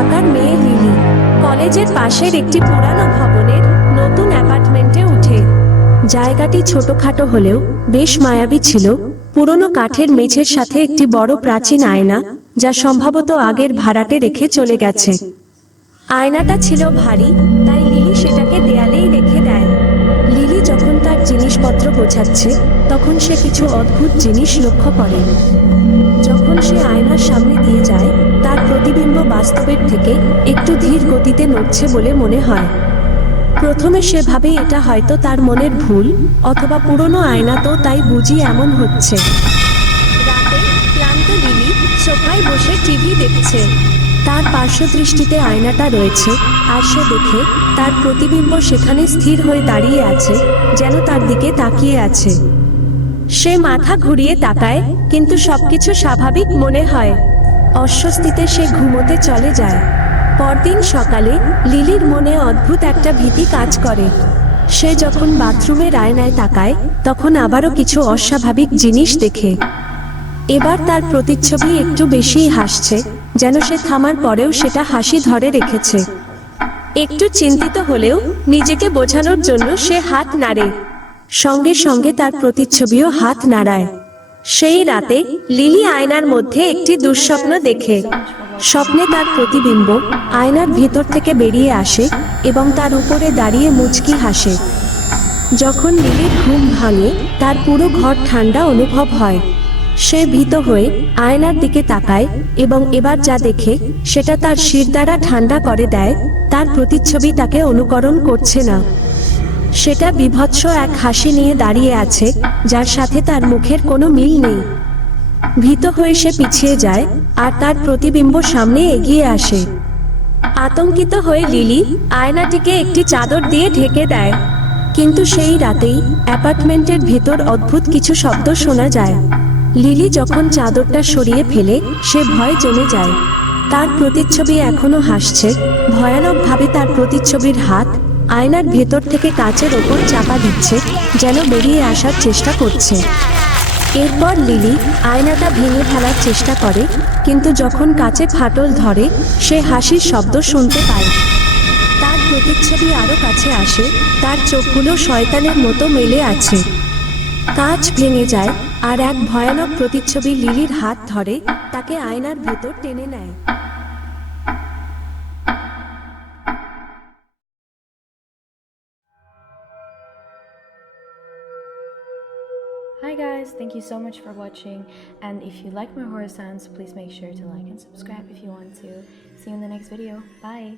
কাকার মেয়ে লিলি কলেজের পাশের একটি পুরানো ভবনের নতুন অ্যাপার্টমেন্টে উঠে। জায়গাটি ছোটখাটো হলেও বেশ মায়াবী ছিল। পুরনো কাঠের মেঝের সাথে একটি বড় প্রাচীন আয়না, যা সম্ভবত আগের ভাড়াটে রেখে চলে গেছে। আয়নাটা ছিল ভারী, তাই লিলি সেটাকে দেয়ালেই রেখে দেয়। লিলি যখন তার জিনিসপত্র গোছাচ্ছে, তখন সে কিছু অদ্ভুত জিনিস লক্ষ্য করে। যখন সে আয়নার সামনে দিয়ে যায়, তার প্রতিবিম্ব বাস্তবের থেকে একটু ধীর গতিতে নড়ছে বলে মনে হয়। প্রথমে সে ভাবে এটা হয়তো তার মনের ভুল, অথবা পুরনো আয়না, তো তাই বুঝি এমন হচ্ছে। রাতে ক্লান্ত লিলি সোফায় বসে টিভি দেখছে। তার পার্শ্বদৃষ্টিতে আয়নাটা রয়েছে, আর সে দেখে তার প্রতিবিম্ব সেখানে স্থির হয়ে দাঁড়িয়ে আছে, যেন তার দিকে তাকিয়ে আছে। সে মাথা ঘুরিয়ে তাকায়, কিন্তু সবকিছু স্বাভাবিক মনে হয়। অস্বস্তিতে সে ঘুমোতে চলে যায়। পরদিন সকালে লিলির মনে অদ্ভুত একটা ভীতি কাজ করে। সে যখন বাথরুমের আয়নায় তাকায়, তখন আবারও কিছু অস্বাভাবিক জিনিস দেখে। এবার তার প্রতিচ্ছবি একটু বেশিই হাসছে, যেন সে থামার পরেও সেটা হাসি ধরে রেখেছে। একটু চিন্তিত হলেও নিজেকে বোঝানোর জন্য সে হাত নাড়ে। সঙ্গে সঙ্গে তার প্রতিচ্ছবিও হাত নাড়ায়। সেই রাতে লিলি আয়নার মধ্যে একটি দুঃস্বপ্ন দেখে। স্বপ্নে তার প্রতিবিম্ব আয়নার ভেতর থেকে বেরিয়ে আসে এবং তার উপরে দাঁড়িয়ে মুচকি হাসে। যখন লিলির ঘুম ভাঙে, তার পুরো ঘর ঠান্ডা অনুভব হয়। সে ভীত হয়ে আয়নার দিকে তাকায় এবং এবার যা দেখে সেটা তার শিরদাঁড়া ঠান্ডা করে দেয়। তার প্রতিচ্ছবি তাকে অনুকরণ করছে না। সেটা বীভৎস এক হাসি নিয়ে দাঁড়িয়ে আছে, যার সাথে তার মুখের কোনো মিল নেই। ভীত হয়ে সে পিছিয়ে যায়, আর তার প্রতিবিম্ব সামনে এগিয়ে আসে। আতঙ্কিত হয়ে লিলি আয়নাটিকে একটি চাদর দিয়ে ঢেকে দেয়। কিন্তু সেই রাতেই অ্যাপার্টমেন্টের ভেতর অদ্ভুত কিছু শব্দ শোনা যায়। লিলি যখন চাদরটা সরিয়ে ফেলে, সে ভয় জমে যায়। তার প্রতিচ্ছবি এখনো হাসছে, ভয়ানকভাবে। তার প্রতিচ্ছবির হাত আয়নার ভেতর থেকে কাচের ওপর চাপা দিচ্ছে, যেন বেরিয়ে আসার চেষ্টা করছে। এরপর লিলি আয়নাটা ভেঙে ফেলার চেষ্টা করে, কিন্তু যখন কাচে ফাটল ধরে, সে হাসির শব্দ শুনতে পায়। তার প্রতিচ্ছবি আরো কাছে আসে, তার চোখগুলো শয়তানের মতো মেলে আছে। কাঁচ ভেঙে যায়, আর এক ভয়ানক প্রতিচ্ছবি লিলির হাত ধরে তাকে আয়নার ভেতর টেনে নেয়। Hi guys, thank you so much for watching, and if you like my horror sounds, please make sure to like and subscribe if you want to. See you in the next video. Bye!